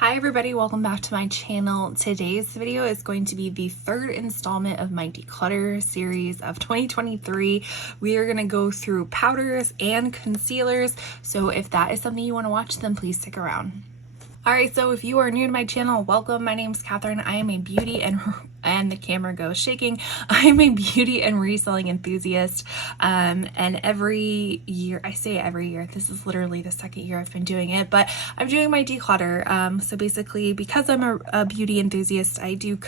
Hi everybody, welcome back to my channel. Today's video is going to be the third installment of my declutter series of 2023. We are going to go through powders and concealers, so if that is something you want to watch, then please stick around. Alright, so if you are new to my channel, welcome. My name is Catherine. I am a beauty and the camera goes shaking. I'm a beauty and reselling enthusiast, and every year, I say every year, this is literally the second year I've been doing it, but I'm doing my declutter. So basically, because I'm a beauty enthusiast, I do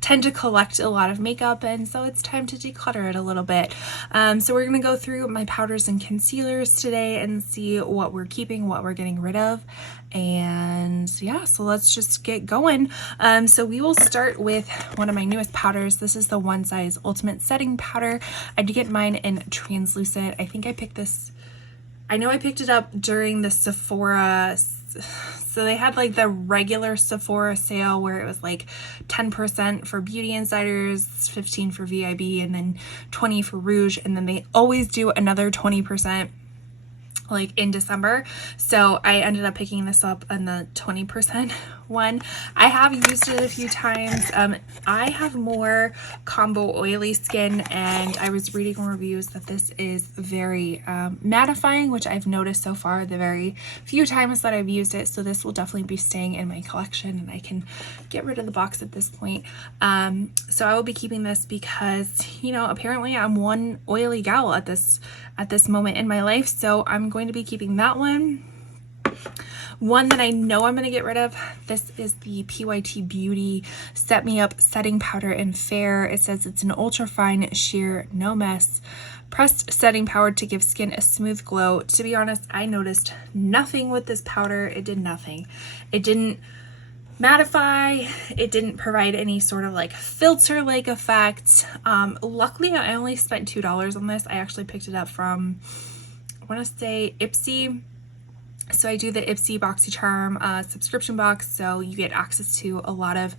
tend to collect a lot of makeup, and so it's time to declutter it a little bit. So we're gonna go through my powders and concealers today and see what we're keeping, what we're getting rid of. And yeah, so let's just get going. So we will start with one of my newest powders. This is the One Size Ultimate Setting Powder. I did get mine in translucent. I think I picked this, I know I picked it up during the Sephora, so they had like the regular Sephora sale where it was like 10% for Beauty Insiders, 15 for VIB, and then 20 for Rouge, and then they always do another 20% like in December. So I ended up picking this up on the 20% one. I have used it a few times. I have more combo oily skin, and I was reading reviews that this is very mattifying, which I've noticed so far the very few times that I've used it. So this will definitely be staying in my collection, and I can get rid of the box at this point. So I will be keeping this because, you know, apparently I'm one oily gal at this moment in my life. So I'm going to be keeping that one. One that I know I'm going to get rid of, this is the PYT Beauty Set Me Up Setting Powder in Fair. It says it's an ultra fine sheer, no mess pressed setting powder to give skin a smooth glow. To be honest, I noticed nothing with this powder. It did nothing. It didn't mattify. It didn't provide any sort of like filter like effect. Luckily I only spent $2 on this. I actually picked it up from, I want to say, Ipsy. So I do the Ipsy BoxyCharm subscription box, so you get access to a lot of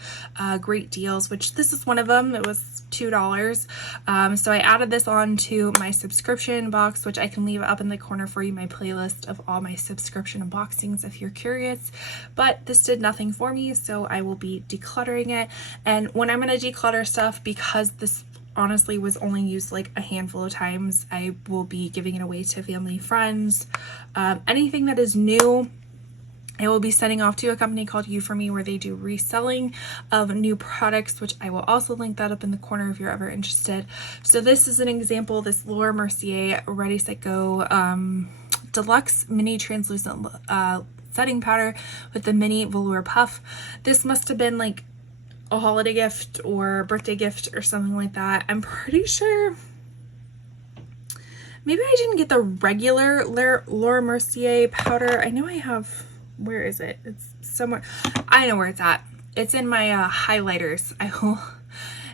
great deals, which this is one of them. It was $2. So I added this on to my subscription box, which I can leave up in the corner for you, my playlist of all my subscription unboxings if you're curious. But this did nothing for me, so I will be decluttering it. And when I'm going to declutter stuff, because this honestly was only used like a handful of times, I will be giving it away to family, friends. Anything that is new, I will be sending off to a company called You For Me, where they do reselling of new products, which I will also link that up in the corner if you're ever interested. So this is an example, this Laura Mercier Ready Set Go Deluxe Mini Translucent Setting Powder with the mini velour puff. This must have been like a holiday gift or birthday gift or something like that. I'm pretty sure maybe I didn't get the regular Laura Mercier powder. I know I have, where is it? It's somewhere. I know where it's at. It's in my highlighters.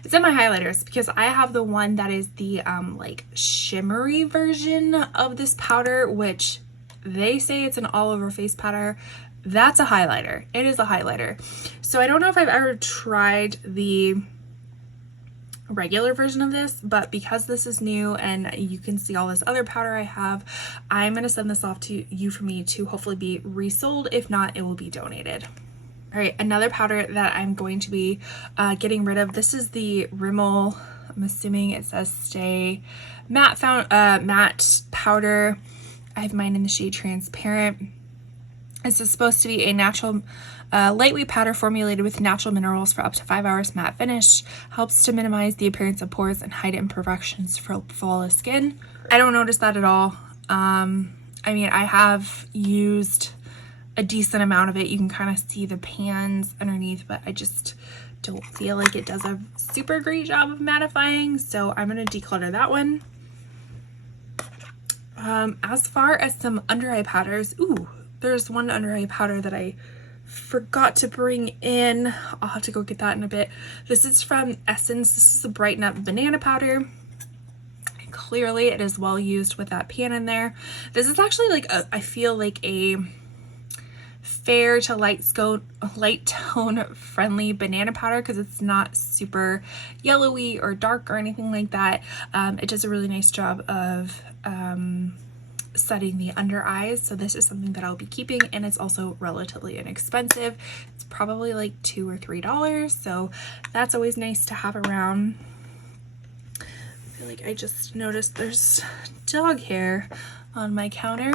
It's in my highlighters because I have the one that is the like shimmery version of this powder, which they say it's an all over face powder. That's a highlighter. It is a highlighter. So I don't know if I've ever tried the regular version of this, but because this is new and you can see all this other powder I have, I'm going to send this off to You For Me to hopefully be resold. If not, it will be donated. All right, another powder that I'm going to be getting rid of. This is the Rimmel, I'm assuming it says Stay Matte powder. I have mine in the shade Transparent. This is supposed to be a natural lightweight powder formulated with natural minerals for up to 5 hours matte finish. Helps to minimize the appearance of pores and hide imperfections for flawless skin. I don't notice that at all. I mean, I have used a decent amount of it. You can kind of see the pans underneath, but I just don't feel like it does a super great job of mattifying. So I'm going to declutter that one. As far as some under eye powders, there's one under eye powder that I forgot to bring in. I'll have to go get that in a bit. This is from Essence. This is the Brighten Up Banana Powder. Clearly it is well used with that pan in there. This is actually like I feel like a fair to light tone friendly banana powder because it's not super yellowy or dark or anything like that. It does a really nice job of setting the under eyes. So this is something that I'll be keeping, and it's also relatively inexpensive. It's probably like $2 or $3. So that's always nice to have around. I feel like I just noticed there's dog hair on my counter.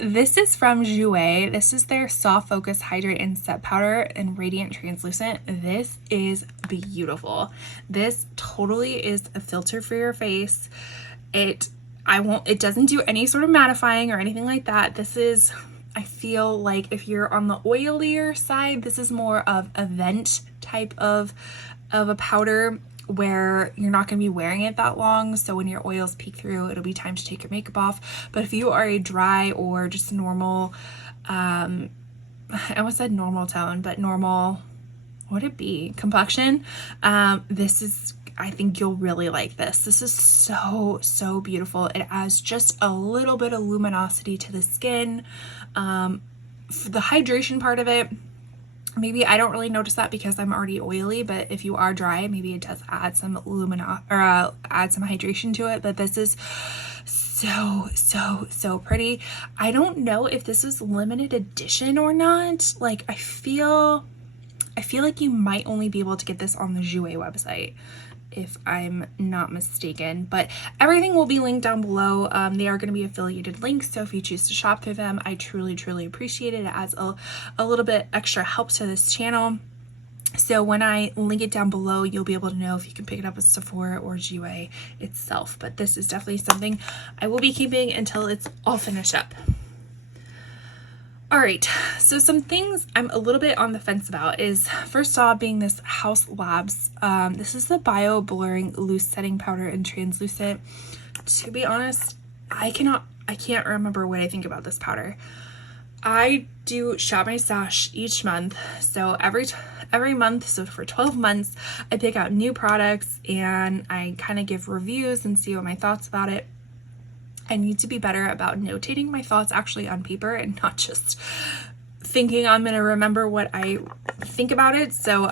This is from Jouer. This is their Soft Focus Hydrate and Set Powder in Radiant Translucent. This is beautiful. This totally is a filter for your face. It doesn't do any sort of mattifying or anything like that. This is, I feel like if you're on the oilier side, this is more of a vent type of a powder where you're not going to be wearing it that long. So when your oils peek through, it'll be time to take your makeup off. But if you are a dry or just normal, I almost said normal tone, but normal, what would it be? Complexion. This is, I think you'll really like this. This is so beautiful. It adds just a little bit of luminosity to the skin. For the hydration part of it, maybe I don't really notice that because I'm already oily, but if you are dry, maybe it does add some add some hydration to it. But this is so pretty. I don't know if this is limited edition or not. Like I feel like you might only be able to get this on the Jouer website, if I'm not mistaken, but everything will be linked down below. They are going to be affiliated links, so if you choose to shop through them, I truly appreciate it. It adds a little bit extra help to this channel. So when I link it down below, you'll be able to know if you can pick it up at Sephora or Jouer itself. But this is definitely something I will be keeping until it's all finished up. All right, so some things I'm a little bit on the fence about is, first off, being this Haus Labs. This is the Bio Blurring Loose Setting Powder in Translucent. To be honest, I can't remember what I think about this powder. I do Shop My Stash each month, so every month, so for 12 months, I pick out new products and I kind of give reviews and see what my thoughts about it. I need to be better about notating my thoughts actually on paper and not just thinking I'm going to remember what I think about it. So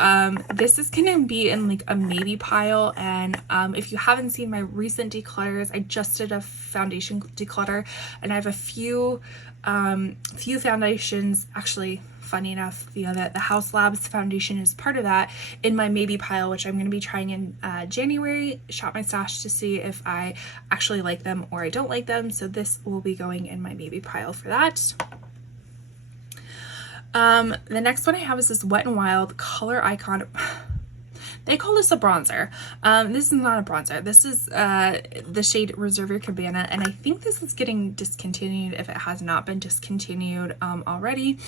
this is going to be in like a maybe pile. And if you haven't seen my recent declutters, I just did a foundation declutter and I have a few foundations. Actually, funny enough, the Haus Labs foundation is part of that in my maybe pile, which I'm going to be trying in January. Shop My Stash to see if I actually like them or I don't like them. So this will be going in my maybe pile for that. The next one I have is this Wet n Wild Color Icon. They call this a bronzer. This is not a bronzer. This is the shade Reserve Your Cabana, and I think this is getting discontinued if it has not been discontinued already,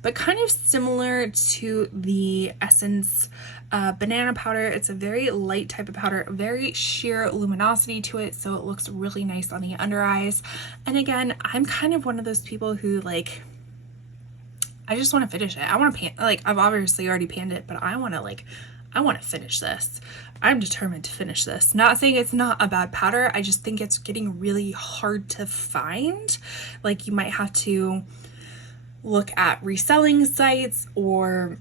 but kind of similar to the Essence banana powder. It's a very light type of powder, very sheer luminosity to it, so it looks really nice on the under eyes. And again, I'm kind of one of those people who like, I just want to finish it. I want to pan, like I've obviously already panned it, but I want to finish this. I'm determined to finish this. Not saying it's not a bad powder. I just think it's getting really hard to find. Like you might have to look at reselling sites or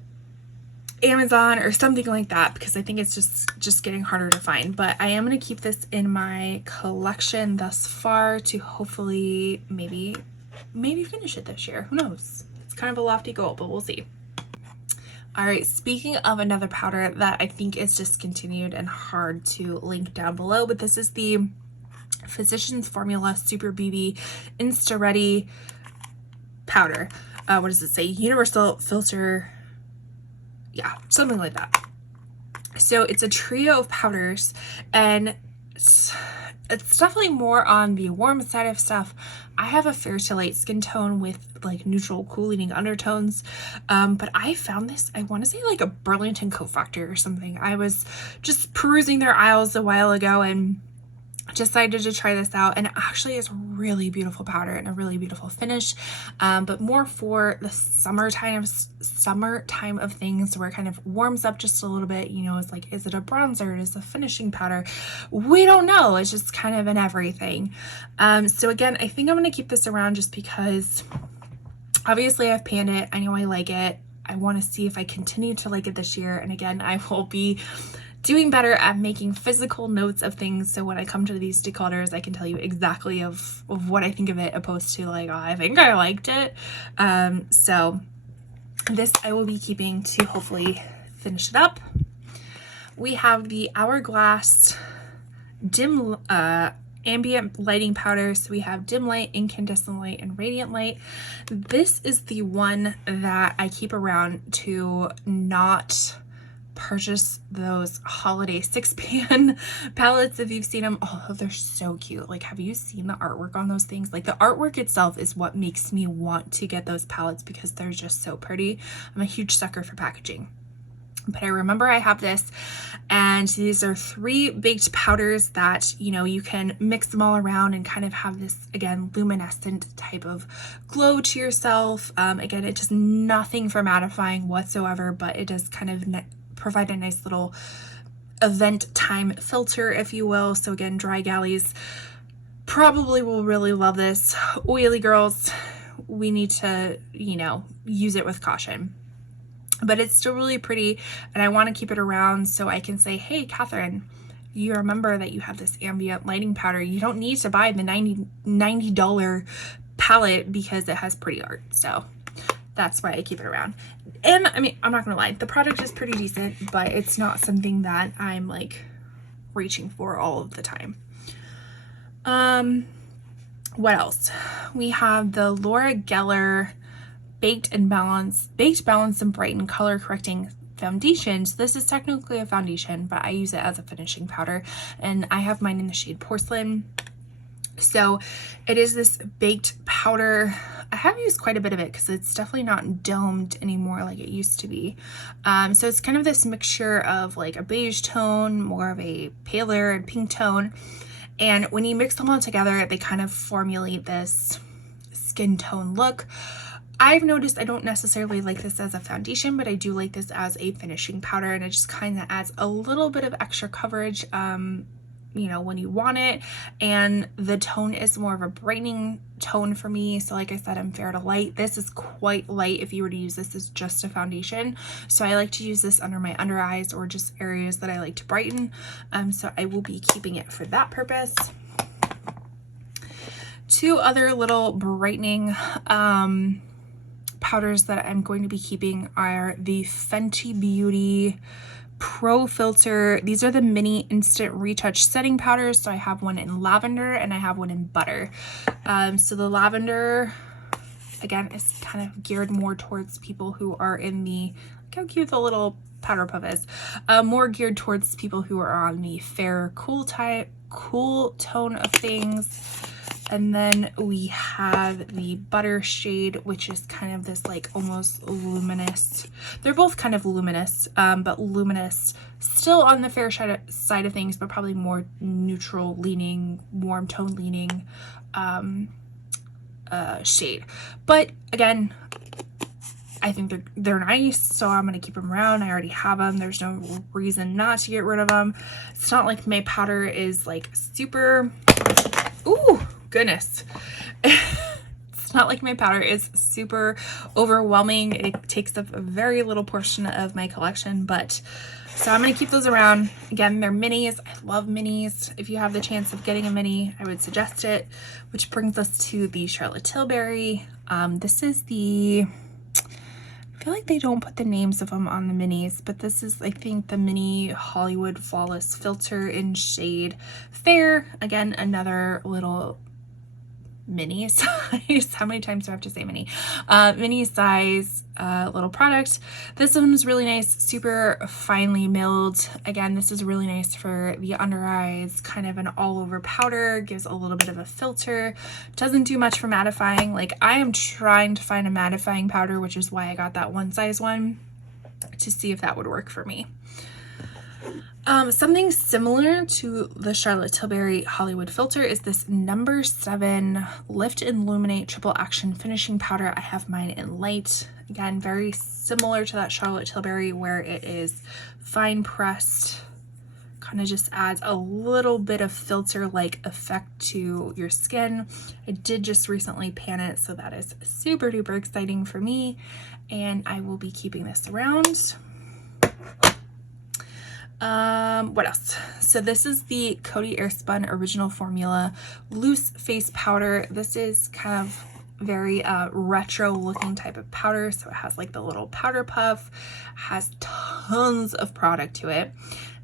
Amazon or something like that, because I think it's just getting harder to find. But I am going to keep this in my collection thus far to hopefully maybe finish it this year. Who knows? It's kind of a lofty goal, but we'll see. All right, speaking of another powder that I think is discontinued and hard to link down below, but this is the Physicians Formula Super BB Insta Ready powder. What does it say? Universal filter. Yeah, something like that. So it's a trio of powders, and it's definitely more on the warm side of stuff. I have a fair to light skin tone with like neutral cooling undertones, but I found this, I want to say like a Burlington Coat Factory or something. I was just perusing their aisles a while ago and decided to try this out, and it actually is a really beautiful powder and a really beautiful finish, but more for the summertime of things where it kind of warms up just a little bit. You know, it's like, is it a bronzer? Is it a finishing powder? We don't know. It's just kind of an everything. So again, I think I'm going to keep this around just because obviously I've panned it. I know I like it. I want to see if I continue to like it this year. And again, I will be doing better at making physical notes of things, so when I come to these declutters, I can tell you exactly of what I think of it, opposed to like, oh, I think I liked it. So this I will be keeping to hopefully finish it up. We have the Hourglass dim ambient lighting powder. So we have dim light, incandescent light, and radiant light. This is the one that I keep around to not purchase those holiday 6-pan palettes. If you've seen them, oh, they're so cute. Like, have you seen the artwork on those things? Like, the artwork itself is what makes me want to get those palettes, because they're just so pretty. I'm a huge sucker for packaging. But I remember I have this, and these are 3 baked powders that, you know, you can mix them all around and kind of have this, again, luminescent type of glow to yourself. Again, it does nothing for mattifying whatsoever, but it does kind of provide a nice little event time filter, if you will. So again, dry galleys probably will really love this. Oily girls, we need to, you know, use it with caution. But it's still really pretty, and I want to keep it around so I can say, hey, Catherine, you remember that you have this ambient lighting powder. You don't need to buy the $90 palette because it has pretty art. So that's why I keep it around. And I mean, I'm not gonna lie, the product is pretty decent, but it's not something that I'm like reaching for all of the time. What else? We have the Laura Geller Baked, Balance, and Brighten Color Correcting Foundation. So this is technically a foundation, but I use it as a finishing powder, and I have mine in the shade Porcelain. So it is this baked powder. I have used quite a bit of it because it's definitely not domed anymore like it used to be. So it's kind of this mixture of like a beige tone, more of a paler and pink tone. And when you mix them all together, they kind of formulate this skin tone look. I've noticed I don't necessarily like this as a foundation, but I do like this as a finishing powder, and it just kind of adds a little bit of extra coverage, you know, when you want it. And the tone is more of a brightening tone for me. So like I said, I'm fair to light. This is quite light if you were to use this as just a foundation. So I like to use this under my under eyes or just areas that I like to brighten. So I will be keeping it for that purpose. 2 other little brightening powders that I'm going to be keeping are the Fenty Beauty Pro Filter. These are the mini instant retouch setting powders. So I have one in lavender and I have one in butter. So the lavender, again, is kind of geared more towards people who are in the, look how cute the little powder puff is, more geared towards people who are on the fair, cool tone of things. And then we have the butter shade, which is kind of this like almost luminous. They're both kind of luminous, but luminous still on the fair side of things, but probably more neutral leaning, warm tone leaning shade. But again, I think they're nice, so I'm going to keep them around. I already have them. There's no reason not to get rid of them. It's not like my powder is like super... Ooh! Goodness. It's not like my powder is super overwhelming. It takes up a very little portion of my collection, but so I'm going to keep those around. Again, they're minis. I love minis. If you have the chance of getting a mini, I would suggest it, which brings us to the Charlotte Tilbury. This is the, I feel like they don't put the names of them on the minis, but this is, I think, the mini Hollywood Flawless Filter in shade Fair. Again, another little mini size. How many times do I have to say mini? Mini size little product. This one is really nice, super finely milled. Again, this is really nice for the under eyes, kind of an all over powder, gives a little bit of a filter, doesn't do much for mattifying. Like, I am trying to find a mattifying powder, which is why I got that one size one, to see if that would work for me. Something similar to the Charlotte Tilbury Hollywood Filter is this number 7 Lift and Illuminate Triple Action Finishing Powder. I have mine in light. Again, very similar to that Charlotte Tilbury, where it is fine pressed, kind of just adds a little bit of filter-like effect to your skin. I did just recently pan it, so that is super duper exciting for me, and I will be keeping this around. What else? So this is the Coty Airspun Original Formula Loose Face Powder. This is kind of very retro looking type of powder. So it has like the little powder puff, has tons of product to it.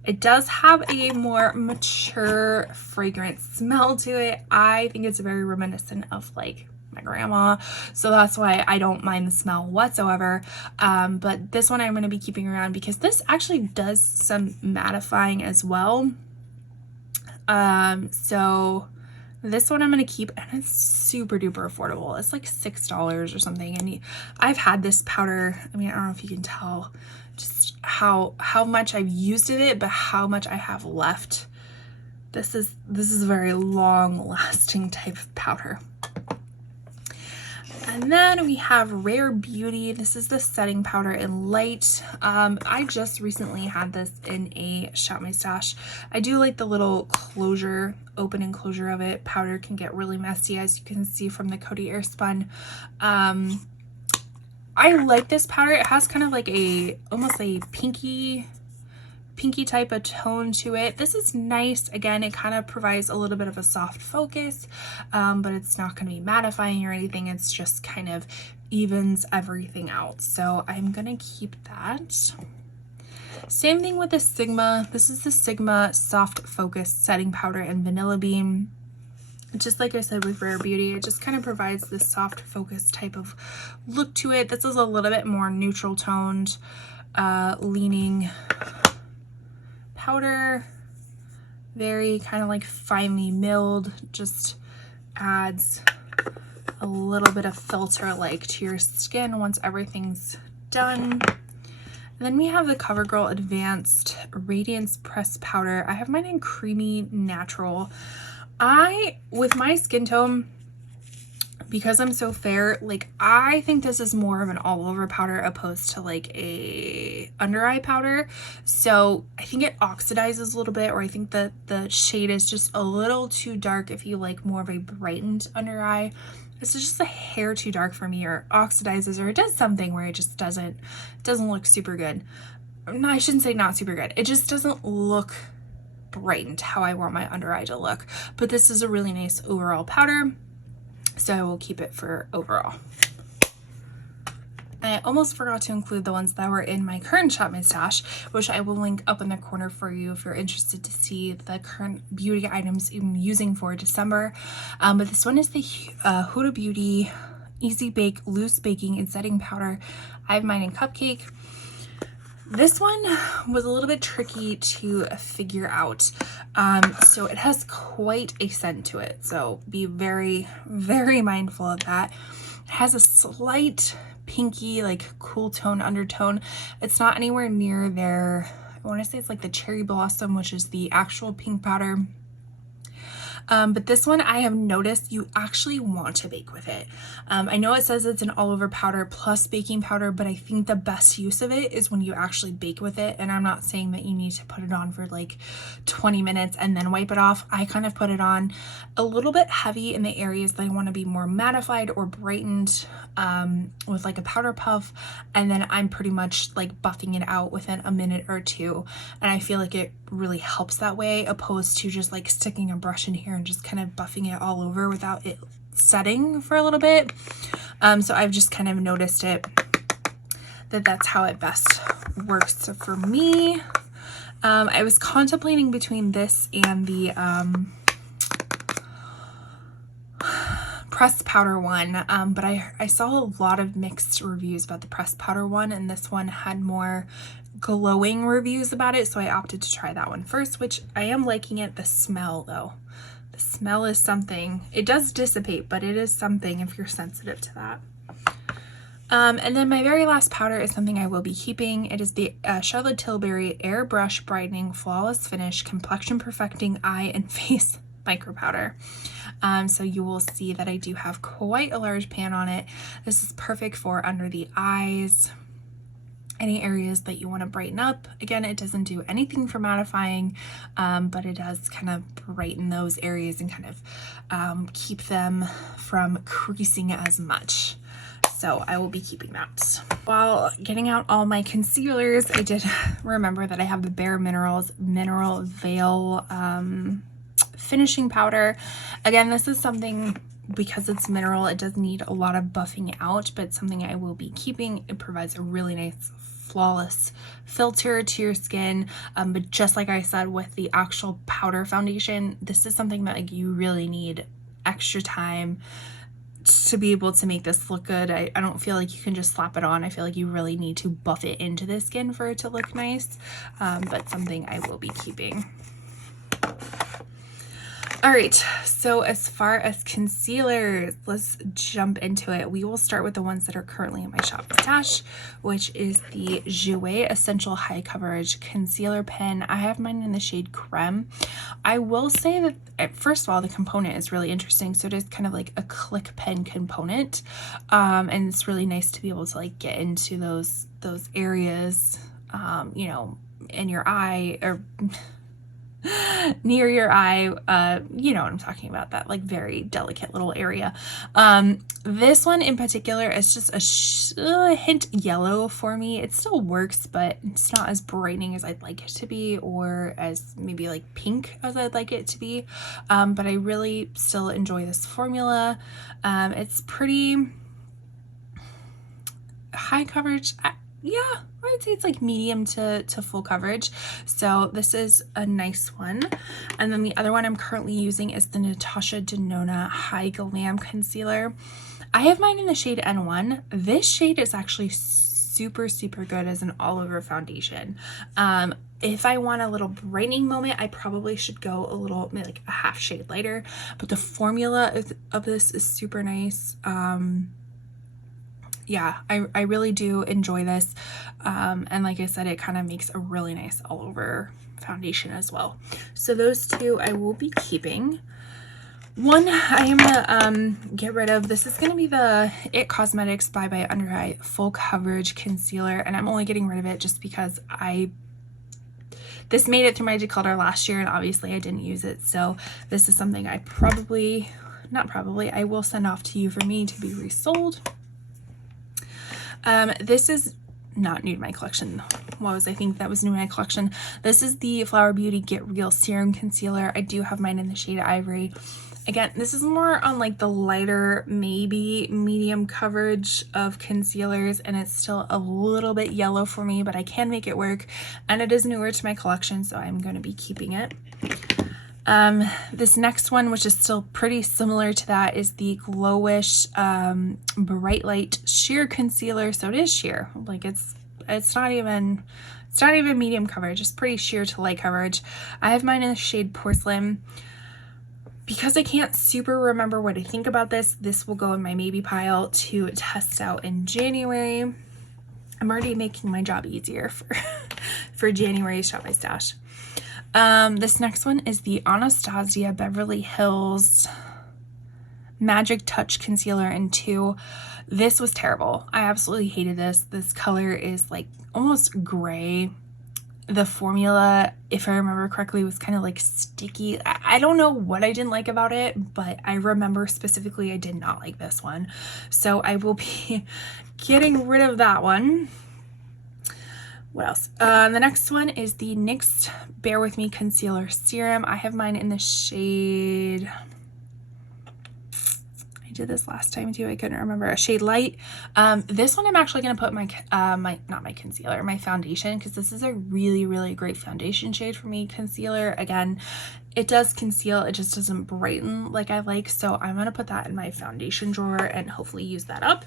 It does have a more mature fragrance smell to it. I think it's very reminiscent of like my grandma, so that's why I don't mind the smell whatsoever. But this one I'm going to be keeping around because this actually does some mattifying as well. So this one I'm going to keep, and it's super duper affordable. It's like $6 or something. And I've had this powder, I mean, I don't know if you can tell just how much I've used of it, but how much I have left. This is a very long lasting type of powder. And then we have Rare Beauty. This is the setting powder in light. I just recently had this in a Shop My Stash. I do like the little closure, open and closure of it. Powder can get really messy, as you can see from the Coty Airspun. I like this powder. It has kind of like almost a pinky type of tone to it. This is nice. Again, it kind of provides a little bit of a soft focus, but it's not going to be mattifying or anything. It's just kind of evens everything out. So I'm going to keep that. Same thing with the Sigma. This is the Sigma Soft Focus Setting Powder in Vanilla Bean. Just like I said with Rare Beauty, it just kind of provides this soft focus type of look to it. This is a little bit more neutral toned, leaning powder, very kind of like finely milled, just adds a little bit of filter like to your skin once everything's done. And then we have the CoverGirl Advanced Radiance Pressed Powder. I have mine in Creamy Natural. With my skin tone, because I'm so fair, like I think this is more of an all over powder opposed to like a under eye powder. So I think it oxidizes a little bit, or I think that the shade is just a little too dark if you like more of a brightened under eye. This is just a hair too dark for me, or oxidizes, or it does something where it just doesn't look super good. No, I shouldn't say not super good. It just doesn't look brightened how I want my under eye to look. But this is a really nice overall powder, so I will keep it for overall. I almost forgot to include the ones that were in my current Shop My Stash, which I will link up in the corner for you if you're interested to see the current beauty items I'm using for December. But this one is the Huda Beauty Easy Bake Loose Baking and Setting Powder. I have mine in Cupcake. This one was a little bit tricky to figure out. So it has quite a scent to it. So be very, very mindful of that. It has a slight pinky, like cool tone undertone. It's not anywhere near their, I want to say it's like the Cherry Blossom, which is the actual pink powder. But this one I have noticed you actually want to bake with it. I know it says it's an all over powder plus baking powder, but I think the best use of it is when you actually bake with it. And I'm not saying that you need to put it on for like 20 minutes and then wipe it off. I kind of put it on a little bit heavy in the areas that I want to be more mattified or brightened, with like a powder puff. And then I'm pretty much like buffing it out within a minute or two. And I feel like it really helps that way, opposed to just like sticking a brush in here and just kind of buffing it all over without it setting for a little bit. So I've just kind of noticed it that that's how it best works for me. I was contemplating between this and the pressed powder one, but I saw a lot of mixed reviews about the pressed powder one, and this one had more glowing reviews about it, so I opted to try that one first, which I am liking it. The smell though, the smell is something. It does dissipate, but it is something if you're sensitive to that. And then my very last powder is something I will be keeping. It is the Charlotte Tilbury Airbrush Brightening Flawless Finish Complexion Perfecting Eye and Face Micro Powder. So you will see that I do have quite a large pan on it. This is perfect for under the eyes, any areas that you want to brighten up. Again, it doesn't do anything for mattifying, but it does kind of brighten those areas and kind of keep them from creasing as much. So I will be keeping that. While getting out all my concealers, I did remember that I have the Bare Minerals Mineral Veil finishing powder. Again, this is something, because it's mineral, it does need a lot of buffing out, but something I will be keeping. It provides a really nice flawless filter to your skin, but just like I said with the actual powder foundation, this is something that like you really need extra time to be able to make this look good. I don't feel like you can just slap it on. I feel like you really need to buff it into the skin for it to look nice, but something I will be keeping. All right, so as far as concealers, let's jump into it. We will start with the ones that are currently in my shop stash, which is the Jouer Essential High Coverage Concealer Pen. I have mine in the shade Creme. I will say that, first of all, the component is really interesting. So it is kind of like a click pen component, and it's really nice to be able to like get into those areas, you know, in your eye, or near your eye, you know what I'm talking about, that like very delicate little area. This one in particular is just a hint yellow for me. It still works, but it's not as brightening as I'd like it to be, or as maybe like pink as I'd like it to be. But I really still enjoy this formula. It's pretty high coverage. Yeah, I'd say it's like medium to full coverage. So this is a nice one. And then the other one I'm currently using is the Natasha Denona High Glam Concealer. I have mine in the shade N1. This shade is actually super good as an all-over foundation. If I want a little brightening moment, I probably should go a little, maybe like a half shade lighter, but the formula of this is super nice. Yeah, I really do enjoy this. And like I said, it kind of makes a really nice all over foundation as well. So those two I will be keeping. One I am gonna get rid of. This is gonna be the It Cosmetics Bye Bye Under Eye Full Coverage Concealer, and I'm only getting rid of it just because this made it through my declutter last year, and obviously I didn't use it. So this is something I I will send off to you for me to be resold. This is not new to my collection. What was I think that was new to my collection? This is the Flower Beauty Get Real Serum Concealer. I do have mine in the shade Ivory. Again, this is more on like the lighter, maybe medium coverage of concealers, and it's still a little bit yellow for me, but I can make it work, and it is newer to my collection, so I'm going to be keeping it. This next one, which is still pretty similar to that, is the Glowish Bright Light Sheer Concealer. So it is sheer, like it's not even medium coverage, it's pretty sheer to light coverage. I have mine in the shade Porcelain. Because I can't super remember what I think about this will go in my maybe pile to test out in January. I'm already making my job easier for January's Shop My Stash. This next one is the Anastasia Beverly Hills Magic Touch Concealer in 2. This was terrible. I absolutely hated this. This color is like almost gray. The formula, if I remember correctly, was kind of like sticky. I don't know what I didn't like about it, but I remember specifically I did not like this one. So I will be getting rid of that one. What else? The next one is the NYX Bear With Me Concealer Serum. I have mine in the shade, I did this last time too, I couldn't remember, a shade Light. This one I'm actually going to put my foundation, because this is a really great foundation shade for me. Concealer, again, it does conceal, it just doesn't brighten like I like, so I'm going to put that in my foundation drawer and hopefully use that up.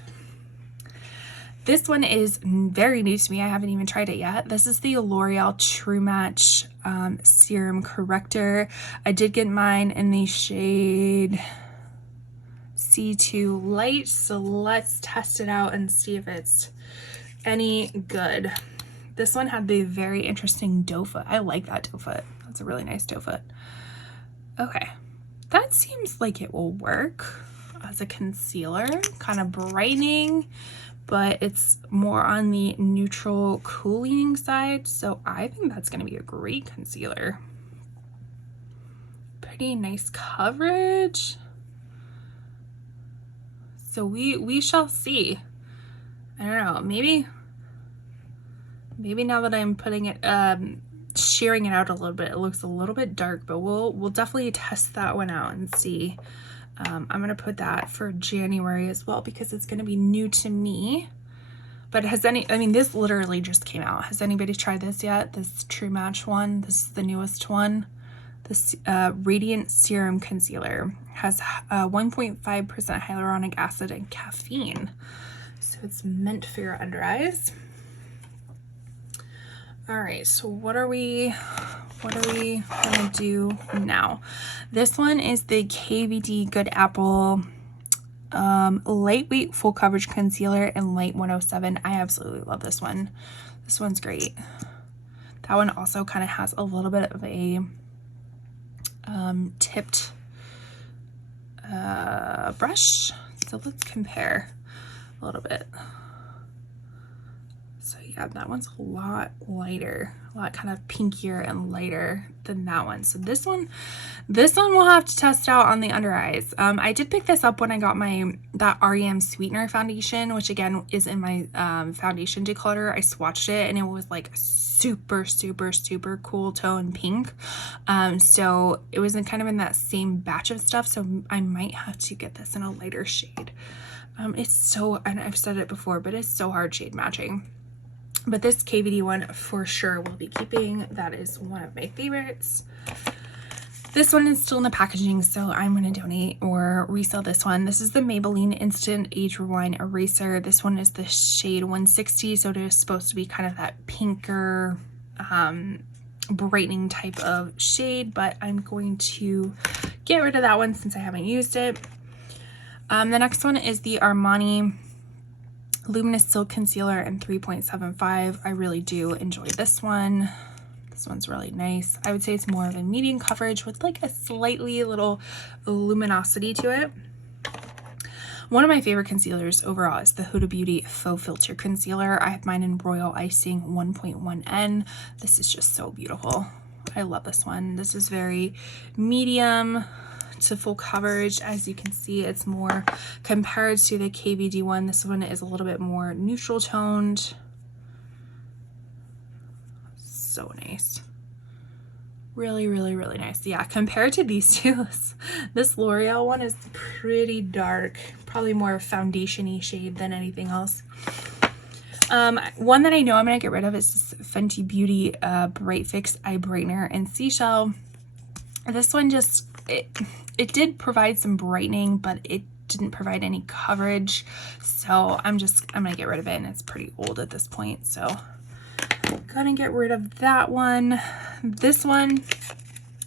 This one is very new to me. I haven't even tried it yet. This is the L'Oreal True Match Serum Corrector. I did get mine in the shade C2 Light, so let's test it out and see if it's any good. This one had the very interesting doe foot. I like that doe foot. That's a really nice doe foot. Okay, that seems like it will work as a concealer, kind of brightening, but it's more on the neutral cooling side, so I think that's going to be a great concealer. Pretty nice coverage. So we shall see. I don't know, maybe now that I'm putting it, shearing it out a little bit, it looks a little bit dark, but we'll definitely test that one out and see. I'm gonna put that for January as well because it's gonna be new to me. But I mean, this literally just came out. Has anybody tried this yet? This True Match one, this is the newest one. This Radiant Serum Concealer has 1.5% hyaluronic acid and caffeine. So it's meant for your under eyes. All right, so what are we gonna do now? This one is the KVD Good Apple lightweight full coverage concealer in light 107. I absolutely love this one. This one's great. That one also kind of has a little bit of a tipped brush. So let's compare a little bit. So yeah, that one's a lot lighter, a lot kind of pinkier and lighter than that one. So this one we'll have to test out on the under eyes. I did pick this up when I got that REM Sweetener foundation, which again is in my foundation declutter. I swatched it and it was like super, super, super cool tone pink. So it was kind of in that same batch of stuff. So I might have to get this in a lighter shade. It's so, and I've said it before, but it's so hard shade matching. But this KVD one for sure will be keeping. That is one of my favorites. This one is still in the packaging, so I'm going to donate or resell this one. This is the Maybelline Instant Age Rewind Eraser. This one is the shade 160, so it is supposed to be kind of that pinker, brightening type of shade, but I'm going to get rid of that one since I haven't used it. The next one is the Armani Luminous Silk Concealer in 3.75. I really do enjoy this one. This one's really nice. I would say it's more of a medium coverage with like a slightly little luminosity to it. One of my favorite concealers overall is the Huda Beauty Faux Filter Concealer. I have mine in Royal Icing 1.1N. This is just so beautiful. I love this one. This is very medium to full coverage. As you can see, it's more compared to the KVD one. This one is a little bit more neutral toned. So nice. Really, really, really nice. Yeah, compared to these two, this L'Oreal one is pretty dark, probably more foundation-y shade than anything else. One that I know I'm gonna get rid of is this Fenty Beauty Bright Fix Eye Brightener in Seashell. This one just, it did provide some brightening, but it didn't provide any coverage. So I'm gonna get rid of it, and it's pretty old at this point. So I'm gonna get rid of that one. This one,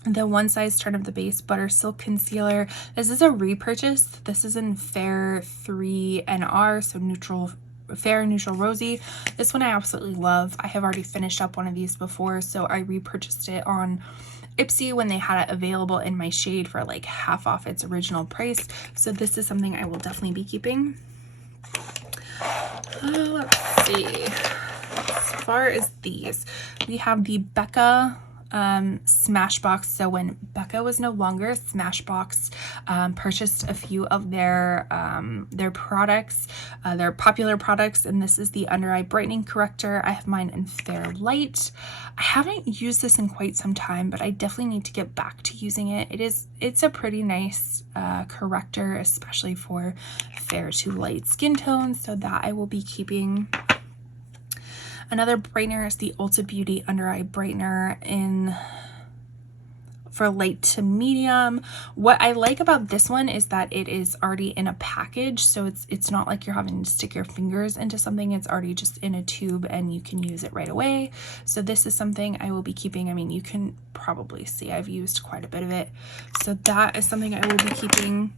the One Size Turn Up the Base Butter Silk Concealer. This is a repurchase. This is in Fair 3NR, so neutral, fair, neutral, rosy. This one I absolutely love. I have already finished up one of these before, so I repurchased it on Ipsy when they had it available in my shade for like half off its original price. So this is something I will definitely be keeping. Let's see. As far as these, we have the Becca Smashbox. So when Becca was no longer, Smashbox purchased a few of their products, their popular products, and this is the under eye brightening corrector. I have mine in Fair Light. I haven't used this in quite some time, but I definitely need to get back to using it. It's a pretty nice corrector, especially for fair to light skin tones, so that I will be keeping. Another brightener is the Ulta Beauty Under Eye Brightener for light to medium. What I like about this one is that it is already in a package, so it's not like you're having to stick your fingers into something. It's already just in a tube and you can use it right away. So this is something I will be keeping. I mean, you can probably see I've used quite a bit of it. So that is something I will be keeping.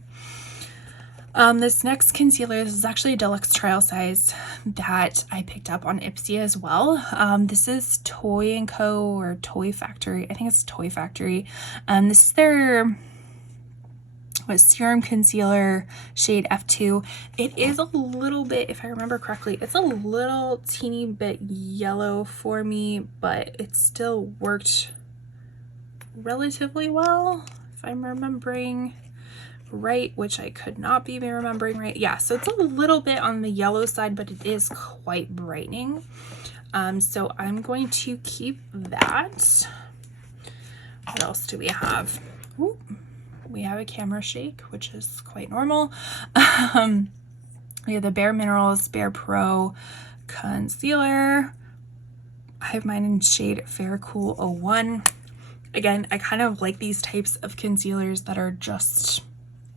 This next concealer, this is actually a deluxe trial size that I picked up on Ipsy as well. This is Toy & Co. or Toy Factory. I think it's Toy Factory. This is their serum concealer shade F2. It is a little bit, if I remember correctly, it's a little teeny bit yellow for me, but it still worked relatively well, if I'm remembering right, which I could not be remembering right. Yeah, so it's a little bit on the yellow side, but it is quite brightening. So I'm going to keep that. What else do we have? Ooh, we have a camera shake, which is quite normal. We have the Bare Minerals Bare Pro Concealer. I have mine in shade Fair Cool 01. Again, I kind of like these types of concealers that are just,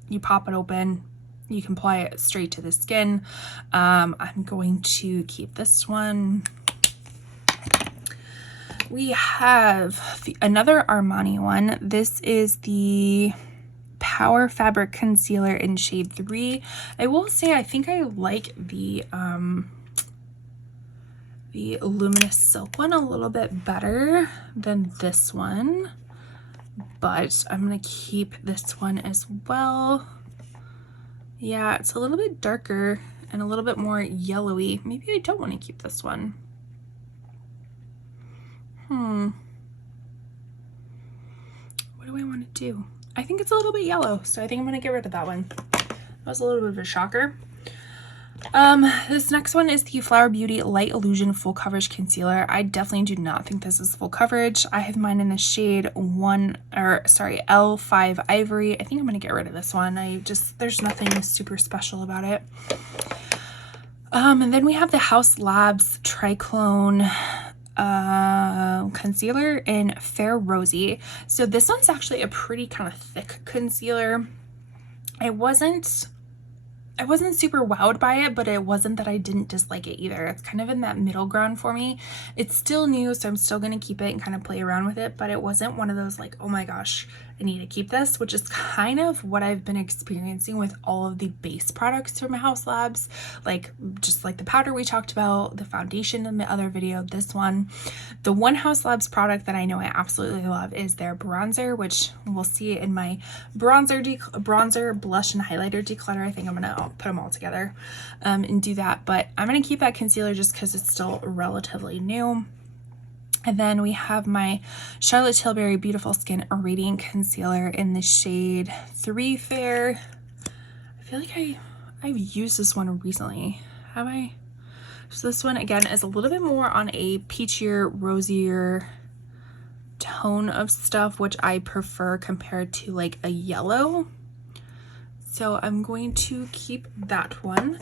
you pop it open, you can apply it straight to the skin. I'm going to keep this one. We have another Armani one. This is the Power Fabric Concealer in shade 3. I will say I think I like the Luminous Silk one a little bit better than this one, but I'm gonna keep this one as well. Yeah, it's a little bit darker and a little bit more yellowy. Maybe I don't want to keep this one. What do I want to do? I think it's a little bit yellow, so I think I'm gonna get rid of that one. That was a little bit of a shocker. This next one is the Flower Beauty Light Illusion Full Coverage Concealer. I definitely do not think this is full coverage. I have mine in the shade L5 Ivory. I think I'm gonna get rid of this one. There's nothing super special about it. And then we have the Haus Labs Triclone concealer in Fair Rosy. So this one's actually a pretty kind of thick concealer. I wasn't super wowed by it, but it wasn't that I didn't dislike it either. It's kind of in that middle ground for me. It's still new, so I'm still going to keep it and kind of play around with it, but it wasn't one of those like, oh my gosh, I need to keep this, which is kind of what I've been experiencing with all of the base products from Haus Labs, like just like the powder we talked about, the foundation in the other video, this one. The one Haus Labs product that I know I absolutely love is their bronzer, which we'll see in my bronzer, blush, and highlighter declutter. I think I'm gonna put them all together and do that, but I'm gonna keep that concealer just because it's still relatively new. And then we have my Charlotte Tilbury Beautiful Skin Radiant Concealer in the shade 3 Fair. I feel like I've used this one recently. Have I? So this one again is a little bit more on a peachier, rosier tone of stuff, which I prefer compared to like a yellow. So I'm going to keep that one.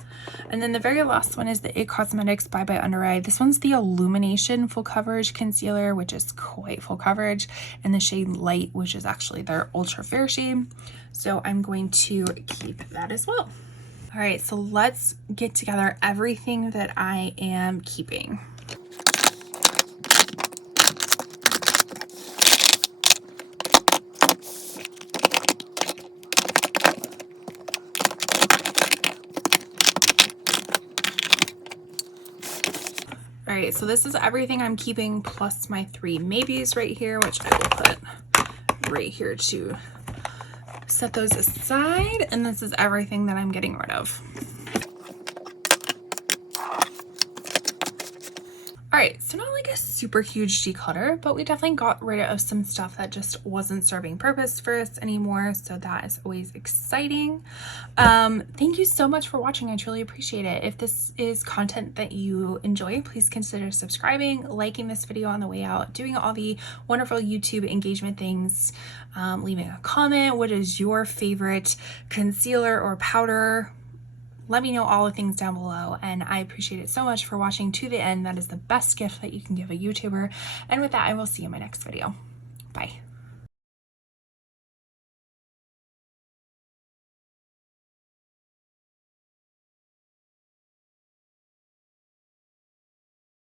And then the very last one is the IT Cosmetics Bye Bye Under Eye. This one's the Illumination Full Coverage Concealer, which is quite full coverage, and the shade Light, which is actually their Ultra Fair shade. So I'm going to keep that as well. All right, so let's get together everything that I am keeping. All right, so this is everything I'm keeping plus my 3 maybes right here, which I will put right here to set those aside. And this is everything that I'm getting rid of. All right, so not like a super huge declutter, but we definitely got rid of some stuff that just wasn't serving purpose for us anymore. So that is always exciting. Thank you so much for watching. I truly appreciate it. If this is content that you enjoy, please consider subscribing, liking this video on the way out, doing all the wonderful YouTube engagement things, leaving a comment. What is your favorite concealer or powder? Let me know all the things down below, and I appreciate it so much for watching to the end. That is the best gift that you can give a YouTuber. And with that, I will see you in my next video. Bye.